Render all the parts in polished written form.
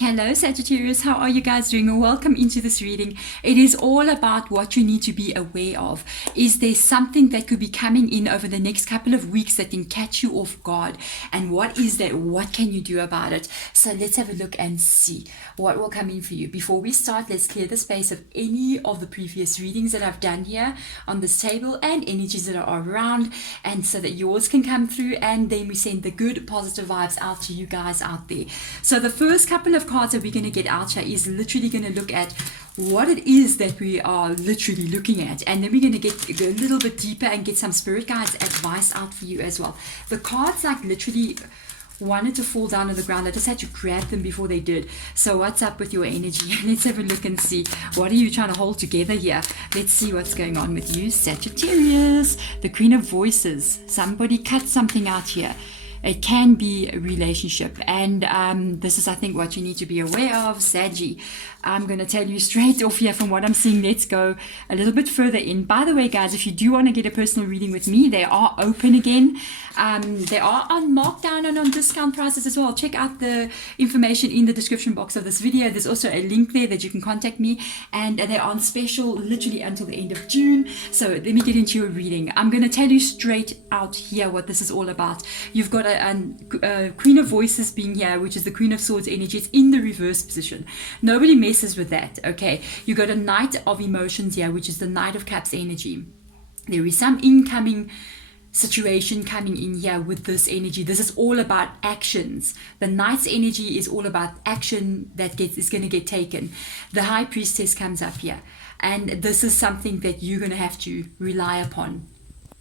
Hello Sagittarius, how are you guys doing? Welcome into this reading. It is all about what you need to be aware of. Is there something that could be coming in over the next couple of weeks that can catch you off guard? And what is that? What can you do about it? So let's have a look and see what will come in for you. Before we start, let's clear the space of any of the previous readings that I've done here on this table and energies that are around, and so that yours can come through, and then we send the good positive vibes out to you guys out there. So the first couple of cards that we're going to get out here is literally going to look at what it is that we are literally looking at, and then we're going to go a little bit deeper and get some spirit guides advice out for you as well. The cards like literally wanted to fall down on the ground. I just had to grab them before they did. So what's up with your energy? Let's have a look and see, what are you trying to hold together here? Let's see what's going on with you, Sagittarius. The Queen of Voices. Somebody cut something out here. It can be a relationship, and this is, I think, what you need to be aware of, Saggy. I'm going to tell you straight off here from what I'm seeing. Let's go a little bit further in. By the way, guys, if you do want to get a personal reading with me, they are open again. They are on markdown and on discount prices as well. Check out the information in the description box of this video. There's also a link there that you can contact me, and they're on special literally until the end of June. So let me get into your reading. I'm going to tell you straight out here what this is all about. You've got a Queen of Voices being here, which is the Queen of Swords energy. It's in the reverse position. Nobody messes with that, okay? You got a Knight of Emotions here, which is the Knight of Cups energy. There is some incoming situation coming in here with this energy. This is all about actions. The Knight's energy is all about action that is going to get taken. The High Priestess comes up here, and this is something that you're going to have to rely upon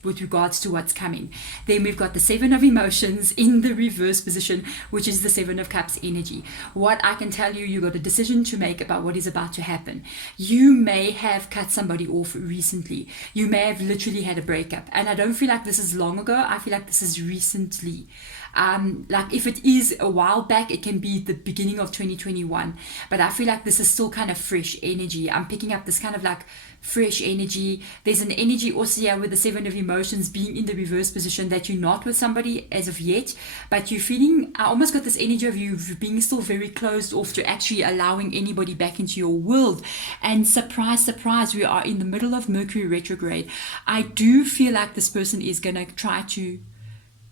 with regards to what's coming. Then we've got the Seven of Emotions in the reverse position, which is the Seven of Cups energy. What I can tell you, you got a decision to make about what is about to happen. You may have cut somebody off recently. You may have literally had a breakup, and I don't feel like this is long ago. I feel like this is recently. Like if it is a while back, it can be the beginning of 2021, but I feel like this is still kind of fresh energy. I'm picking up this kind of like fresh energy. There's an energy also here with the Seven of Emotions being in the reverse position, that you're not with somebody as of yet, but you're feeling, I almost got this energy of you being still very closed off to actually allowing anybody back into your world. And surprise, surprise, we are in the middle of Mercury retrograde. I do feel like this person is going to try to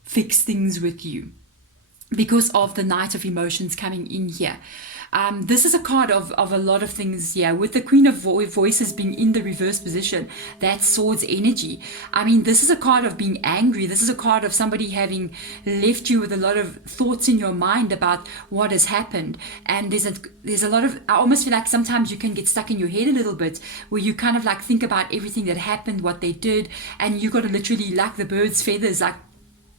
fix things with you because of the Knight of Emotions coming in here. This is a card of a lot of things here, with the Queen of Voices being in the reverse position. That's Swords energy. I mean, this is a card of being angry. This is a card of somebody having left you with a lot of thoughts in your mind about what has happened. And there's a lot of, I almost feel like sometimes you can get stuck in your head a little bit, where you kind of like think about everything that happened, what they did, and you got to literally, like the bird's feathers, like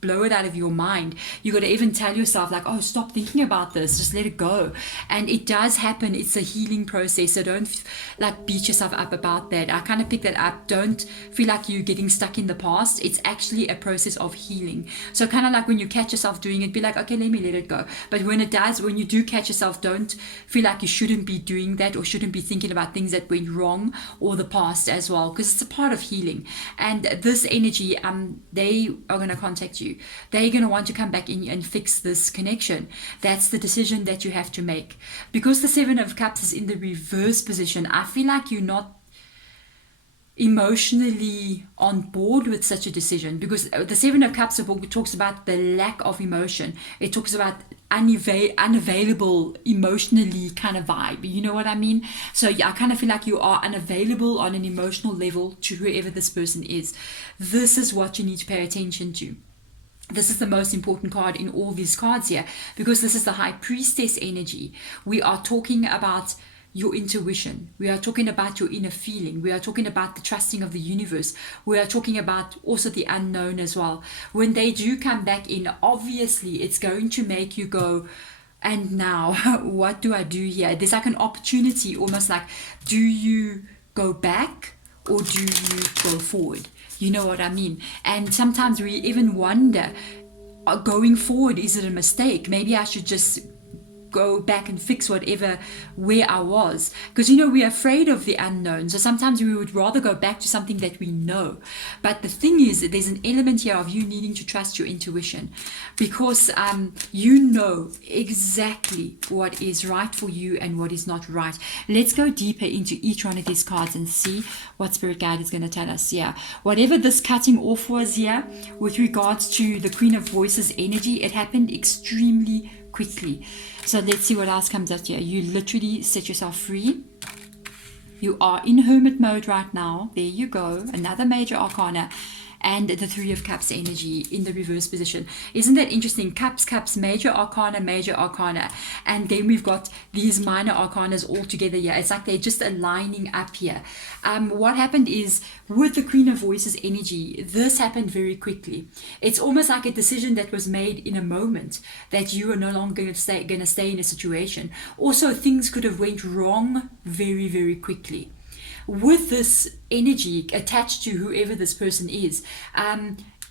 blow it out of your mind. You got to even tell yourself like, oh, stop thinking about this, just let it go. And it does happen. It's a healing process, so don't like beat yourself up about that. I kind of pick that up. Don't feel like you're getting stuck in the past. It's actually a process of healing. So kind of like when you catch yourself doing it, be like, okay, let me let it go. But when you do catch yourself, don't feel like you shouldn't be doing that or shouldn't be thinking about things that went wrong or the past as well, because it's a part of healing. And this energy, they are going to contact you. They're going to want to come back in and fix this connection. That's the decision that you have to make. Because the Seven of Cups is in the reverse position, I feel like you're not emotionally on board with such a decision, because the Seven of Cups talks about the lack of emotion. It talks about unavailable emotionally kind of vibe, you know what I mean? So yeah, I kind of feel like you are unavailable on an emotional level to whoever this person is. This is what you need to pay attention to. This is the most important card in all these cards here, because this is the High Priestess energy. We are talking about your intuition. We are talking about your inner feeling. We are talking about the trusting of the universe. We are talking about also the unknown as well. When they do come back in, obviously it's going to make you go, and now what do I do here? There's like an opportunity, almost like, do you go back or do you go forward? You know what I mean? And sometimes we even wonder, going forward, is it a mistake? Maybe I should just go back and fix where I was, because we're afraid of the unknown. So sometimes we would rather go back to something that we know. But the thing is, there's an element here of you needing to trust your intuition, because you know exactly what is right for you and what is not right. Let's go deeper into each one of these cards and see what Spirit Guide is going to tell us. Whatever this cutting off was here with regards to the Queen of Voices energy, it happened extremely quickly. So let's see what else comes out here. You literally set yourself free. You are in hermit mode right now. There you go. Another major arcana. And the Three of Cups energy in the reverse position. Isn't that interesting? Cups, cups, major arcana, major arcana. And then we've got these minor arcanas all together here. It's like they're just aligning up here. What happened is, with the Queen of Voices energy, this happened very quickly. It's almost like a decision that was made in a moment, that you are no longer going to stay in a situation. Also, things could have went wrong very, very quickly. With this energy attached to whoever this person is,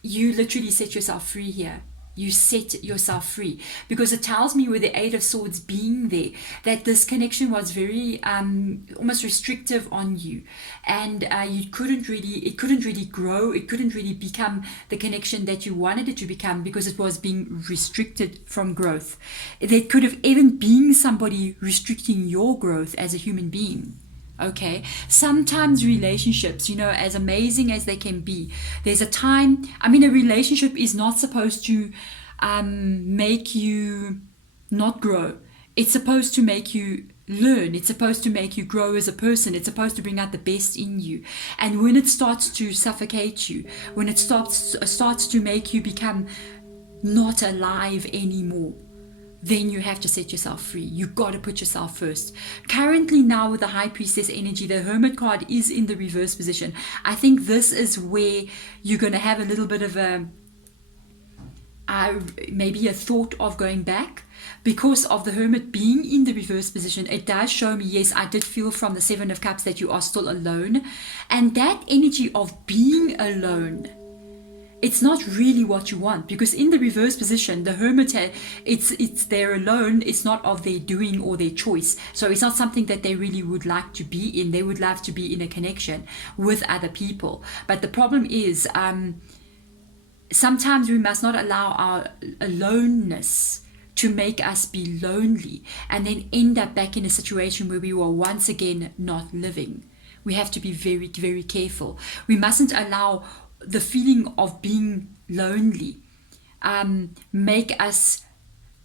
you literally set yourself free here. You set yourself free, because it tells me, with the Eight of Swords being there, that this connection was very almost restrictive on you, and it couldn't really grow. It couldn't really become the connection that you wanted it to become, because it was being restricted from growth. There could have even been somebody restricting your growth as a human being. Okay, sometimes relationships, as amazing as they can be, there's a time, a relationship is not supposed to make you not grow. It's supposed to make you learn. It's supposed to make you grow as a person. It's supposed to bring out the best in you. And when it starts to suffocate you, when it starts to make you become not alive anymore, then you have to set yourself free. You got to put yourself first. Currently now, with the High Priestess energy, the Hermit card is in the reverse position. I think this is where you're going to have a little bit of maybe a thought of going back. Because of the Hermit being in the reverse position, it does show me, yes, I did feel from the Seven of Cups that you are still alone. And that energy of being alone, it's not really what you want, because in the reverse position, the Hermit, it's they're alone. It's not of their doing or their choice. So it's not something that they really would like to be in. They would love to be in a connection with other people. But the problem is, sometimes we must not allow our aloneness to make us be lonely and then end up back in a situation where we were once again not living. We have to be very, very careful. We mustn't allow the feeling of being lonely make us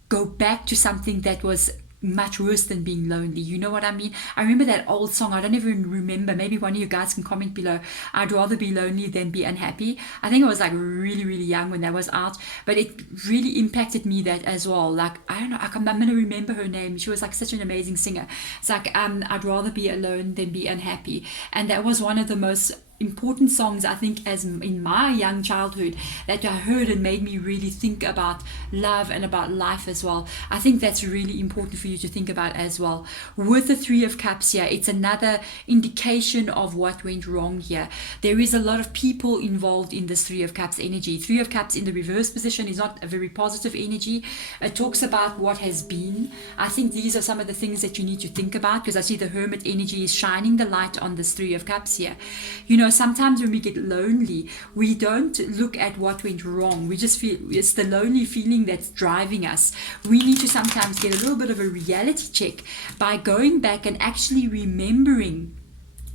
go back to something that was much worse than being lonely. You know what I mean? I remember that old song. I don't even remember. Maybe one of you guys can comment below. I'd rather be lonely than be unhappy. I think I was like really, really young when that was out, but it really impacted me, that as well. Like, I don't know, I'm going to remember her name. She was like such an amazing singer. It's like, I'd rather be alone than be unhappy. And that was one of the most important songs, I think, as in my young childhood, that I heard and made me really think about love and about life as well. I think that's really important for you to think about as well. With the Three of Cups here, it's another indication of what went wrong here. There is a lot of people involved in this Three of Cups energy. Three of Cups in the reverse position is not a very positive energy. It talks about what has been. I think these are some of the things that you need to think about, because I see the Hermit energy is shining the light on this Three of Cups here. Sometimes when we get lonely, we don't look at what went wrong. We just feel it's the lonely feeling that's driving us. We need to sometimes get a little bit of a reality check by going back and actually remembering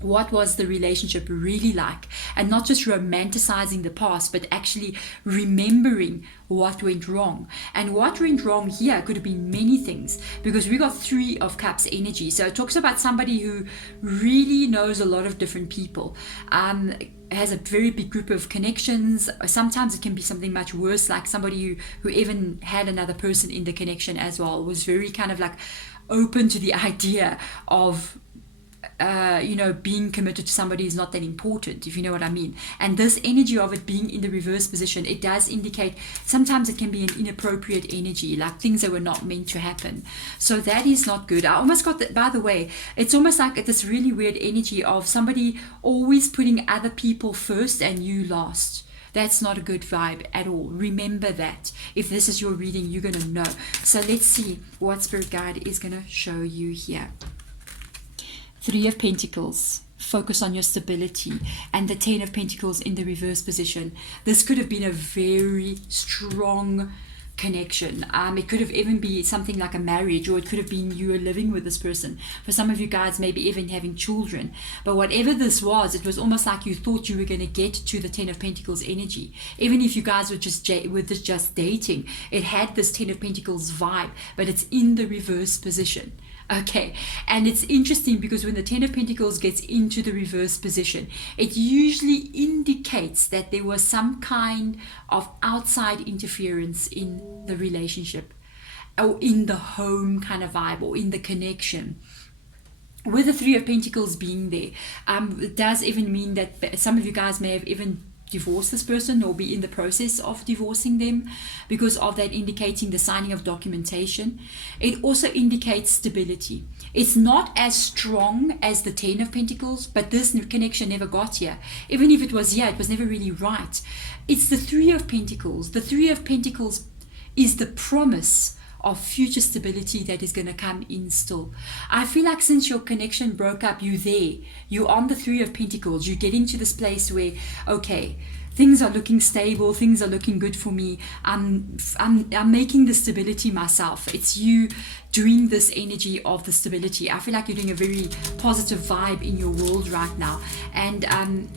what was the relationship really like, and not just romanticizing the past, but actually remembering what went wrong. And what went wrong here could have been many things, because we got Three of Cups energy. So it talks about somebody who really knows a lot of different people, has a very big group of connections. Sometimes it can be something much worse, like somebody who even had another person in the connection as well, was very kind of like open to the idea of being committed to somebody is not that important, if you know what I mean. And this energy of it being in the reverse position, it does indicate sometimes it can be an inappropriate energy, like things that were not meant to happen. So that is not good. I almost got that, by the way, it's almost like this really weird energy of somebody always putting other people first and you last. That's not a good vibe at all. Remember that. If this is your reading, you're going to know. So let's see what Spirit Guide is going to show you here. Three of Pentacles. Focus on your stability, and the Ten of Pentacles in the reverse position. This could have been a very strong connection. It could have even been something like a marriage, or it could have been you were living with this person. For some of you guys, maybe even having children. But whatever this was, it was almost like you thought you were going to get to the Ten of Pentacles energy. Even if you guys were just dating, it had this Ten of Pentacles vibe, but it's in the reverse position. Okay, and it's interesting because when the Ten of Pentacles gets into the reverse position, it usually indicates that there was some kind of outside interference in the relationship, or in the home kind of vibe, or in the connection. With the Three of Pentacles being there, it does even mean that some of you guys may have even divorce this person or be in the process of divorcing them because of that, indicating the signing of documentation. It also indicates stability. It's not as strong as the Ten of Pentacles, but this connection never got here. Even if it was here, it was never really right. It's the Three of Pentacles. The Three of Pentacles is the promise of future stability that is going to come in still. I feel like since your connection broke up, you're on the Three of Pentacles. You're getting to this place where, okay, things are looking stable, things are looking good for me. I'm making the stability myself. It's you doing this energy of the stability. I feel like you're doing a very positive vibe in your world right now. And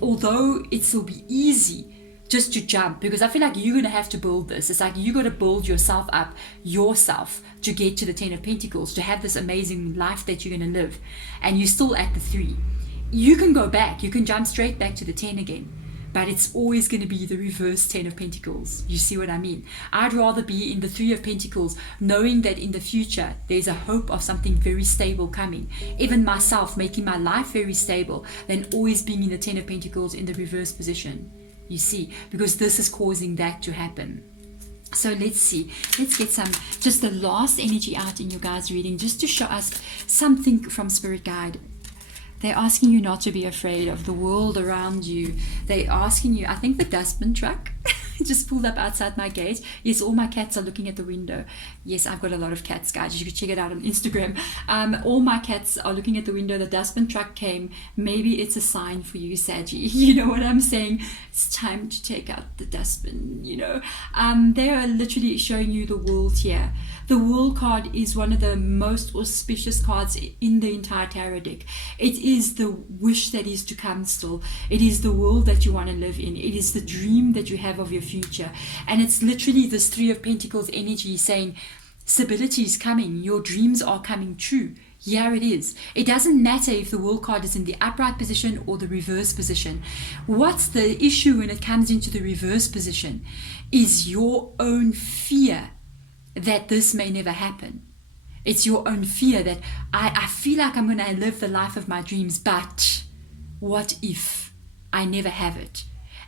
although it will be easy just to jump, because I feel like you're going to have to build this. It's like you got to build yourself up, yourself, to get to the Ten of Pentacles, to have this amazing life that you're going to live. And you're still at the Three. You can go back. You can jump straight back to the Ten again. But it's always going to be the reverse Ten of Pentacles. You see what I mean? I'd rather be in the Three of Pentacles, knowing that in the future, there's a hope of something very stable coming. Even myself, making my life very stable, than always being in the Ten of Pentacles in the reverse position. You see, because this is causing that to happen. So let's see. Let's get just the last energy out in your guys' reading, just to show us something from Spirit Guide. They're asking you not to be afraid of the world around you. They're asking you, I think the dustbin truck just pulled up outside my gate. Yes, all my cats are looking at the window. Yes, I've got a lot of cats, guys. You can check it out on Instagram. All my cats are looking at the window. The dustbin truck came. Maybe it's a sign for you, Saggy. You know what I'm saying? It's time to take out the dustbin, you know. They are literally showing you the world here. The World card is one of the most auspicious cards in the entire tarot deck. It is the wish that is to come still. It is the world that you want to live in. It is the dream that you have of your future. And it's literally this Three of Pentacles energy saying stability is coming. Your dreams are coming true. Here it is. It doesn't matter if the World card is in the upright position or the reverse position. What's the issue when it comes into the reverse position is your own fear that this may never happen. It's your own fear that I feel like I'm going to live the life of my dreams, but what if I never have it?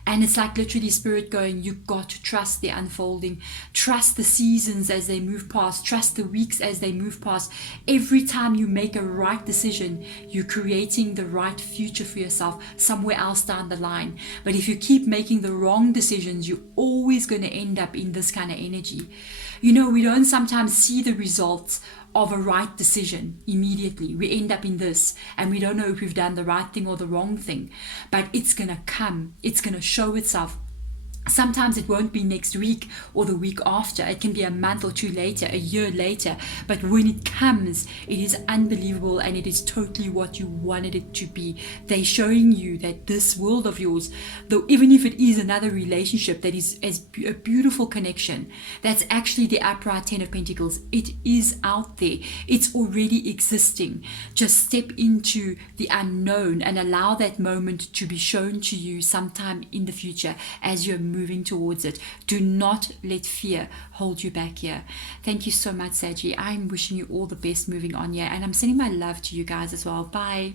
And it's like literally Spirit going, you've got to trust the unfolding, trust the seasons as they move past, trust the weeks as they move past. Every time you make a right decision, you're creating the right future for yourself somewhere else down the line. But if you keep making the wrong decisions, you're always going to end up in this kind of energy. You know, we don't sometimes see the results of a right decision immediately. We end up in this, and we don't know if we've done the right thing or the wrong thing, but it's going to come. It's going to show itself. Sometimes it won't be next week or the week after. It can be a month or two later, a year later. But when it comes, it is unbelievable, and it is totally what you wanted it to be. They're showing you that this world of yours, though even if it is another relationship that is a beautiful connection, that's actually the upright Ten of Pentacles. It is out there. It's already existing. Just step into the unknown and allow that moment to be shown to you sometime in the future as you're moving towards it. Do not let fear hold you back here. Thank you so much, Saggy. I'm wishing you all the best moving on here, and I'm sending my love to you guys as well. Bye.